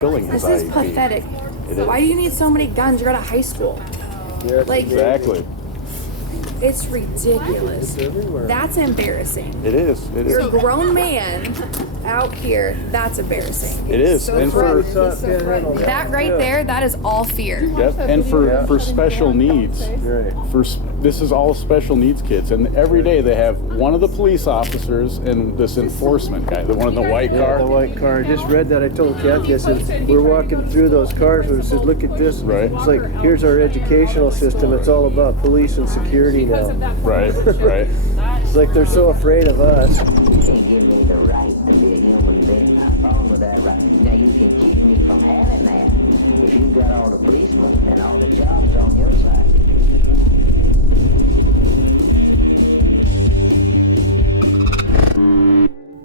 filling his This is IEP. pathetic. It is. Why do you need so many guns? You're out of high school. Yes, Like, Exactly. it's ridiculous. it's everywhere. That's embarrassing. It is. It You're is. a grown man out here. That's embarrassing. It is. So And for that right there, that is all fear. yep. And for special needs. Right. This is all special needs kids, and every day they have one of the police officers and this enforcement guy, the one in the white Yeah, the car. white car. I just read that. I told Kathy, I said, we're walking through those cars and I said, look at this. Right. It's like, here's our educational system. It's all about police and security now. Right. Right. It's like they're so afraid of us. You can't give me the right to be a human being. I'm wrong with that right. Now you can keep me from having that if you've got all the policemen and all the jobs on your side.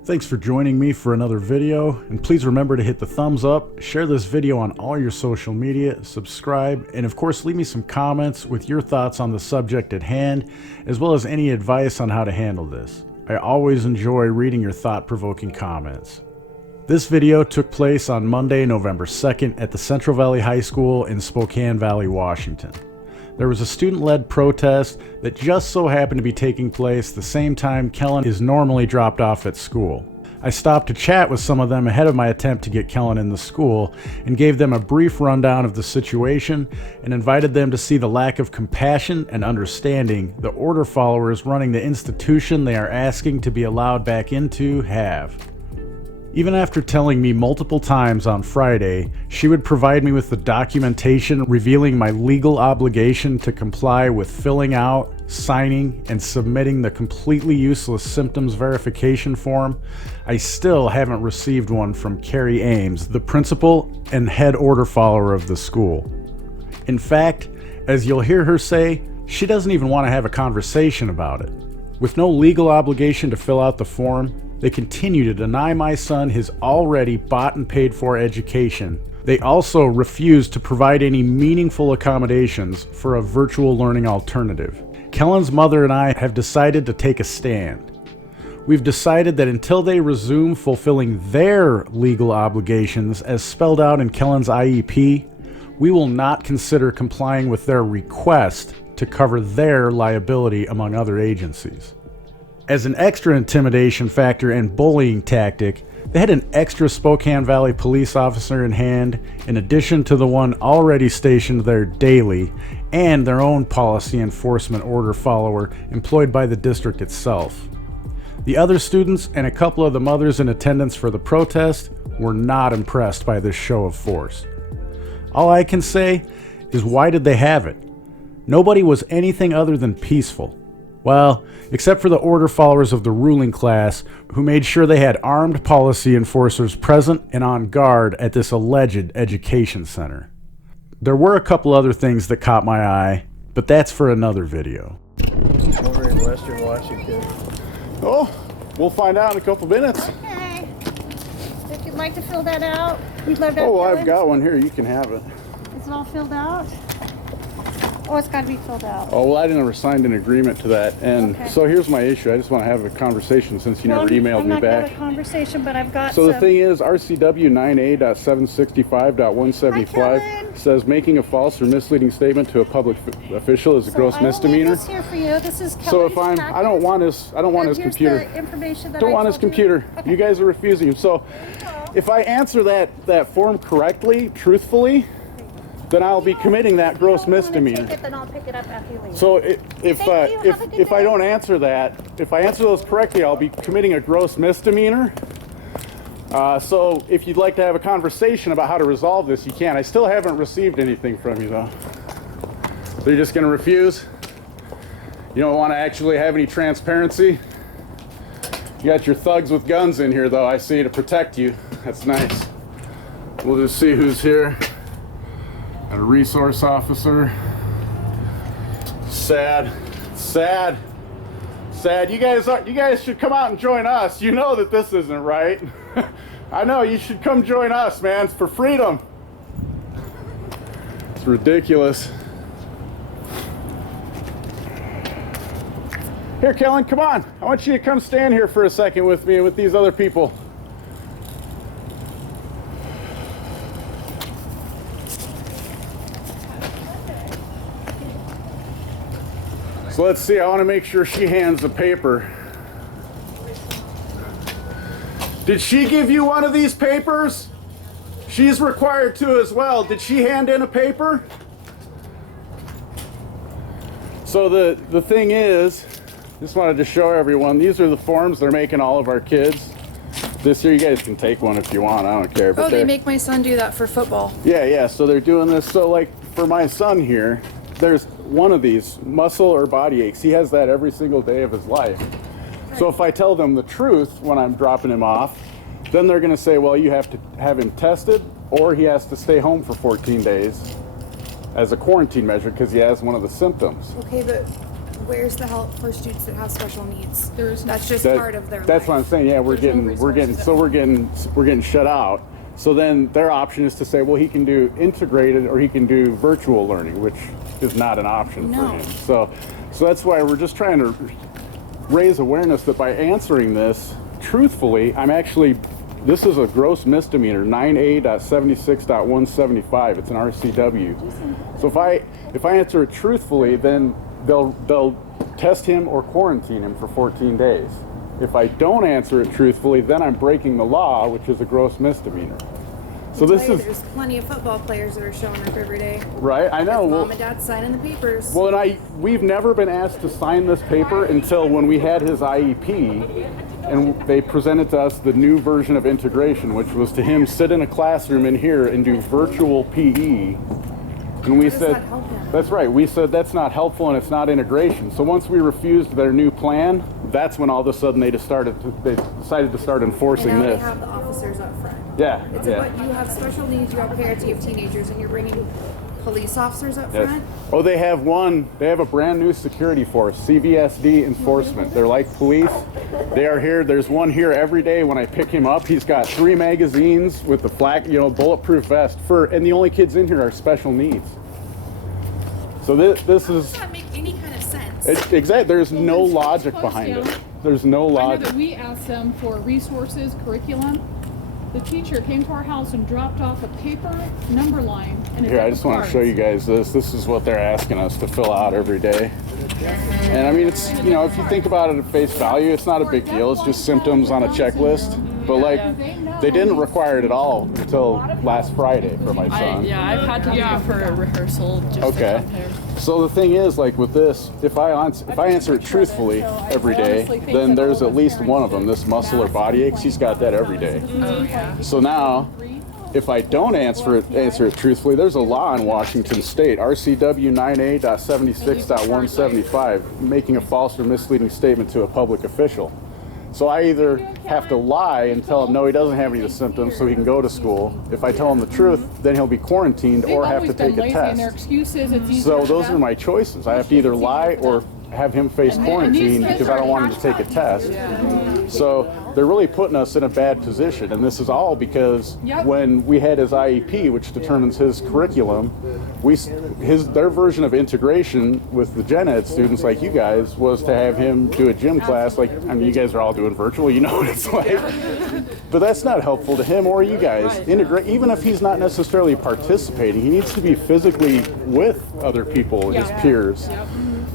Thanks for joining me for another video, and please remember to hit the thumbs up, share this video on all your social media, subscribe, and of course leave me some comments with your thoughts on the subject at hand, as well as any advice on how to handle this. I always enjoy reading your thought-provoking comments. This video took place on Monday, November 2nd at the Central Valley High School in Spokane Valley, Washington. There was a student-led protest that just so happened to be taking place the same time Kellen is normally dropped off at school. I stopped to chat with some of them ahead of my attempt to get Kellen in the school and gave them a brief rundown of the situation and invited them to see the lack of compassion and understanding the order followers running the institution they are asking to be allowed back into have. Even after telling me multiple times on Friday she would provide me with the documentation revealing my legal obligation to comply with filling out, signing, and submitting the completely useless symptoms verification form, I still haven't received one from Carrie Ames, the principal and head order follower of the school. In fact, as you'll hear her say, she doesn't even want to have a conversation about it. With no legal obligation to fill out the form, they continue to deny my son his already bought and paid for education. They also refuse to provide any meaningful accommodations for a virtual learning alternative. Kellen's mother and I have decided to take a stand. We've decided that until they resume fulfilling their legal obligations as spelled out in Kellen's IEP, we will not consider complying with their request to cover their liability among other agencies. As an extra intimidation factor and bullying tactic, they had an extra Spokane Valley police officer in hand, in addition to the one already stationed there daily, and their own policy enforcement order follower employed by the district itself. The other students and a couple of the mothers in attendance for the protest were not impressed by this show of force. All I can say is, why did they have it? Nobody was anything other than peaceful. Well, except for the order followers of the ruling class, who made sure they had armed policy enforcers present and on guard at this alleged education center. There were a couple other things that caught my eye, but that's for another video. Over in Western Washington. Oh, we'll find out in a couple minutes. Okay. If you'd like to fill that out, we'd love to. Oh, well, I've got one here. You can have it. Is it all filled out? Oh, it's got to be filled out. Oh, well, I never signed an agreement to that. And Okay. so here's my issue. I just want to have a conversation since you never emailed I'm me not back. good at conversation, but I've got So the some. thing is, RCW 9A.765.175 Hi, Kellen. says making a false or misleading statement to a public official is a gross I will leave misdemeanor. this here for you. This is Kelly's So if I packet. don't want his Here's computer. The information that Don't I want his told you. computer. Okay. You guys are refusing. So if I answer that form correctly, truthfully, then I'll be committing that gross If you don't wanna misdemeanor. take it, then I'll pick it up after you leave. So if Thank you. Have a good if I day. don't answer that, if I answer those correctly, I'll be committing a gross misdemeanor. So if you'd like to have a conversation about how to resolve this, you can. I still haven't received anything from you though. So you're just going to refuse? You don't want to actually have any transparency? You got your thugs with guns in here though, I see, to protect you. That's nice. We'll just see who's here. Got a resource officer. Sad. You guys should come out and join us. You know that this isn't right. I know, you should come join us, man. It's for freedom. It's ridiculous. Here, Kellen, come on. I want you to come stand here for a second with me and with these other people. So let's see, I want to make sure she hands the paper. Did she give you one of these papers? She's required to as well. Did she hand in a paper? So the thing is, just wanted to show everyone, these are the forms they're making all of our kids. This year, you guys can take one if you want, I don't care. But oh, they make my son do that for football. Yeah, so they're doing this. So like for my son here, there's one of these, muscle or body aches. He has that every single day of his life. So if I tell them the truth when I'm dropping him off, then they're gonna say, well, you have to have him tested or he has to stay home for 14 days as a quarantine measure because he has one of the symptoms. Okay, but where's the help for students that have special needs? That's just part of their life. That's what I'm saying. Yeah, we're getting shut out. So then their option is to say, well, he can do integrated or he can do virtual learning, which is not an option for him. So that's why we're just trying to raise awareness that by answering this truthfully, this is a gross misdemeanor, 9A.76.175. It's an RCW. So if I answer it truthfully, then they'll test him or quarantine him for 14 days. If I don't answer it truthfully, then I'm breaking the law, which is a gross misdemeanor. So there's plenty of football players that are showing up every day. Right, I know. Mom and Dad signing the papers. Well, and we've never been asked to sign this paper until when we had his IEP, and they presented to us the new version of integration, which was to him sit in a classroom in here and do virtual PE. And we said, that's right, we said that's not helpful and it's not integration. So once we refused their new plan, that's when all of a sudden they decided to start enforcing and now this. They have the officers up front. Yeah. It's what you have special needs, you have parents, you have teenagers, and you're bringing police officers up front? Oh, they have a brand new security force, CVSD enforcement. They're like police. They are here. There's one here every day when I pick him up. He's got 3 magazines with the bulletproof vest and the only kids in here are special needs. So this is... Does that make any kind of sense? Exactly. There's no logic behind it. There's no logic. I know that we asked them for resources, curriculum. The teacher came to our house and dropped off a paper number line and a Here, I just want to show you guys this. This is what they're asking us to fill out every day. And I mean, it's, if you think about it at face value, it's not a big deal. It's just symptoms on a checklist. But they didn't require it at all until last Friday for my son. I've had to go for a rehearsal. Okay. So the thing is, like with this, if I answer it truthfully every day, then there's at least one of them, this muscle or body aches, he's got that every day. So now, if I don't answer it truthfully, there's a law in Washington State, RCW 9A.76.175, making a false or misleading statement to a public official. So I either have to lie and tell him, no, he doesn't have any of the symptoms, so he can go to school. If I tell him the truth, then he'll be quarantined or have to take a test. So those are my choices. I have to either lie or have him face quarantine because I don't want him to take a test. So they're really putting us in a bad position, and this is all because when we had his IEP, which determines his curriculum, their version of integration with the gen ed students like you guys was to have him do a gym class. Like, I mean, you guys are all doing virtual, you know what it's like. But that's not helpful to him or you guys. Integrate, even if he's not necessarily participating, he needs to be physically with other people, his peers.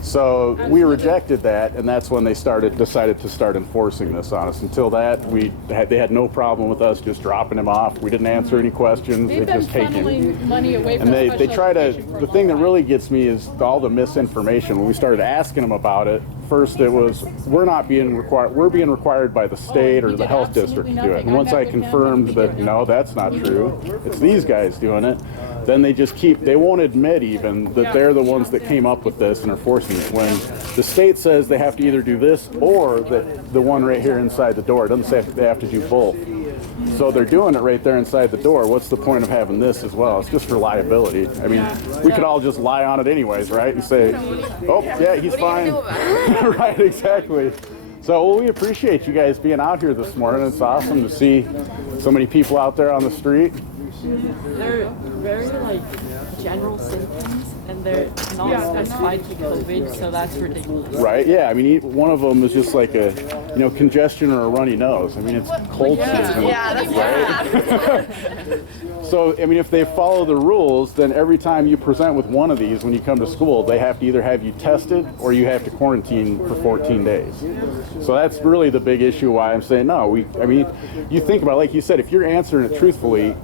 So we rejected that, and that's when they decided to start enforcing this on us. Until that, they had no problem with us just dropping him off. We didn't answer any questions. They just take him. Money away from and they try to. The thing that really gets me is all the misinformation. When we started asking them about it, first it was we're being required by the state or the health district to do it. And once I confirmed that no, that's not true, it's these guys doing it, then they won't admit even that they're the ones that came up with this and are forcing it. When the state says they have to either do this or the one right here inside the door, it doesn't say they have to do both. So they're doing it right there inside the door. What's the point of having this as well? It's just for liability. I mean, we could all just lie on it anyways, right? And say, oh, yeah, he's fine. Right, exactly. So we appreciate you guys being out here this morning. It's awesome to see so many people out there on the street. They're very general symptoms, and they're not specified to COVID, so that's ridiculous. Right? Yeah. I mean, one of them is just like a, congestion or a runny nose. I mean, it's cold season. Yeah, that's right? So, I mean, if they follow the rules, then every time you present with one of these when you come to school, they have to either have you tested or you have to quarantine for 14 days. So that's really the big issue why I'm saying no. I mean, you think about it, like you said, if you're answering it truthfully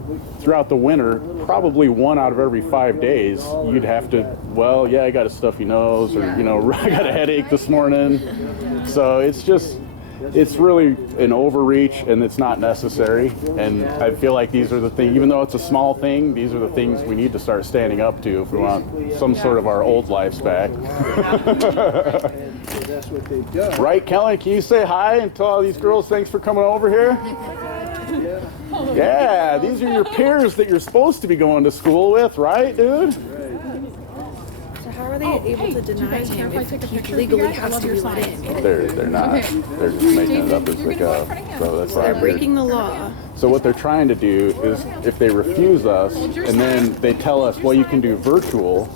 throughout the winter, probably 1 out of every 5 days, you'd have to, well, yeah, I got a stuffy nose, or, you know, I got a headache this morning. So it's really an overreach, and it's not necessary. And I feel like these are the things, even though it's a small thing, these are the things we need to start standing up to if we want some sort of our old lives back. That's what they've done. Right, Kellen? Can you say hi and tell all these girls thanks for coming over here? Yeah, these are your peers that you're supposed to be going to school with, right, dude? So how are they able to deny him if he legally has to be let in? They're not. They're just making it up as they go. So that's They're why breaking the law. So what they're trying to do is, if they refuse us, and then they tell us, well, you can do virtual,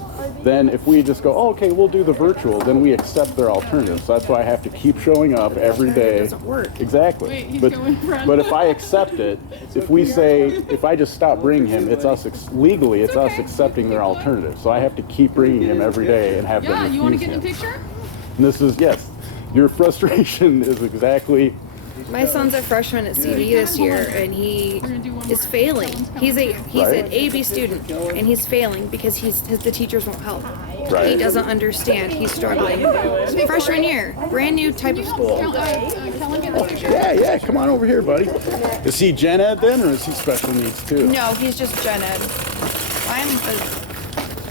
then if we just go, oh, okay, we'll do the virtual, then we accept their alternative. So that's why I have to keep showing up every day. It doesn't work. Exactly. Wait, he's but going front. but if I accept it, if we say, if I just stop bringing him, it's us legally, it's us accepting their alternative. So I have to keep bringing him every day and have them Yeah, refuse you want to get in him. the picture? And this is, yes, your frustration is exactly. My son's a freshman at CD this year, and he is failing. He's an AB student, and he's failing because the teachers won't help. Right. He doesn't understand. He's struggling. Freshman year, brand new type of school. Kellen, get in the picture. Yeah, come on over here, buddy. Is he gen ed then, or is he special needs too? No, he's just gen ed. I'm a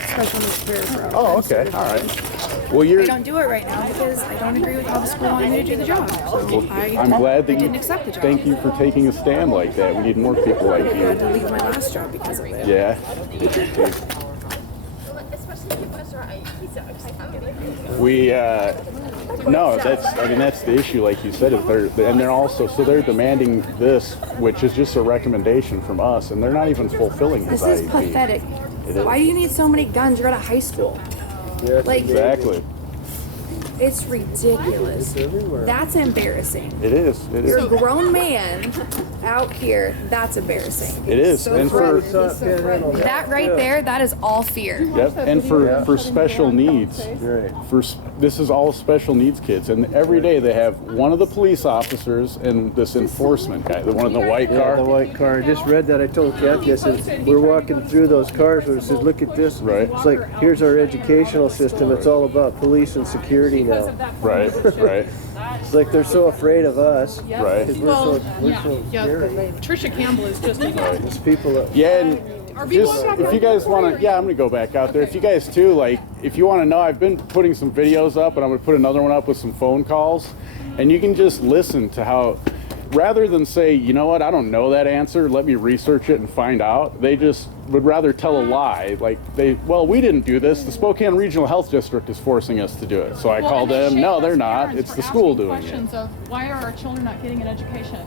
special needs career pro. Oh, okay, all right. Well, I don't do it right now because I don't agree with how the school wanted me to do the job. So I'm glad that I didn't accept the job. Thank you for taking a stand like that. We need more people like I had to you. leave my last job because of it. Yeah. We no, that's the issue, like you said. Is they're demanding this, which is just a recommendation from us, and they're not even fulfilling his This is IEP. pathetic. It is. Why do you need so many guns? You're at a high school. Yeah, Like, Exactly. it's ridiculous. everywhere. That's embarrassing. It is. It You're is. a grown man out here. That's embarrassing. It is. So And for that right there, that is all fear. yep. And for special needs. Right. This is all special needs kids, and every day they have one of the police officers and this enforcement guy, the one in the white Yeah, the car. white car. I just read that. I told Kathy, I said, we're walking through those cars where it says, look at this. Right. It's like, here's our educational system. It's all about police and security now. Right, right, It's like they're so afraid of us. right. 'Cause Well, we're yeah, so yeah. scary. Trisha Campbell is just These people that Yeah, and just if you guys want to, I'm gonna go back out there. If you guys too, like, if you want to know, I've been putting some videos up, and I'm gonna put another one up with some phone calls, and you can just listen to how, rather than say, you know what, I don't know that answer, let me research it and find out, they just would rather tell a lie. Like, well, we didn't do this. The Spokane Regional Health District is forcing us to do it. So I called them. No, they're not. It's the school doing it. Questions of why are our children not getting an education?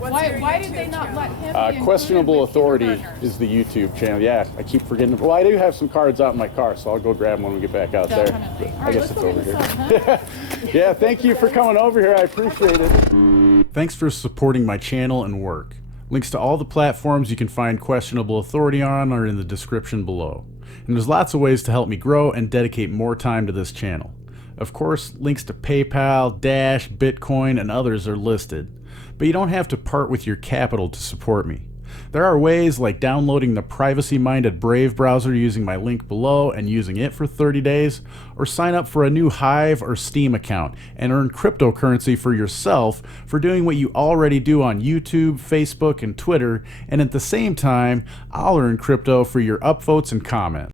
Why did they not let him? be included Questionable with Authority kindergartners? is the YouTube channel. Yeah, I keep forgetting. Well, I do have some cards out in my car, so I'll go grab them when we get back out there. Definitely. But All I right, guess let's it's go over get here. some, huh? Yeah, thank you for coming over here. I appreciate it. Thanks for supporting my channel and work. Links to all the platforms you can find Questionable Authority on are in the description below. And there's lots of ways to help me grow and dedicate more time to this channel. Of course, links to PayPal, Dash, Bitcoin, and others are listed. But you don't have to part with your capital to support me. There are ways like downloading the privacy-minded Brave browser using my link below and using it for 30 days, or sign up for a new Hive or Steam account and earn cryptocurrency for yourself for doing what you already do on YouTube, Facebook, and Twitter, and at the same time, I'll earn crypto for your upvotes and comments.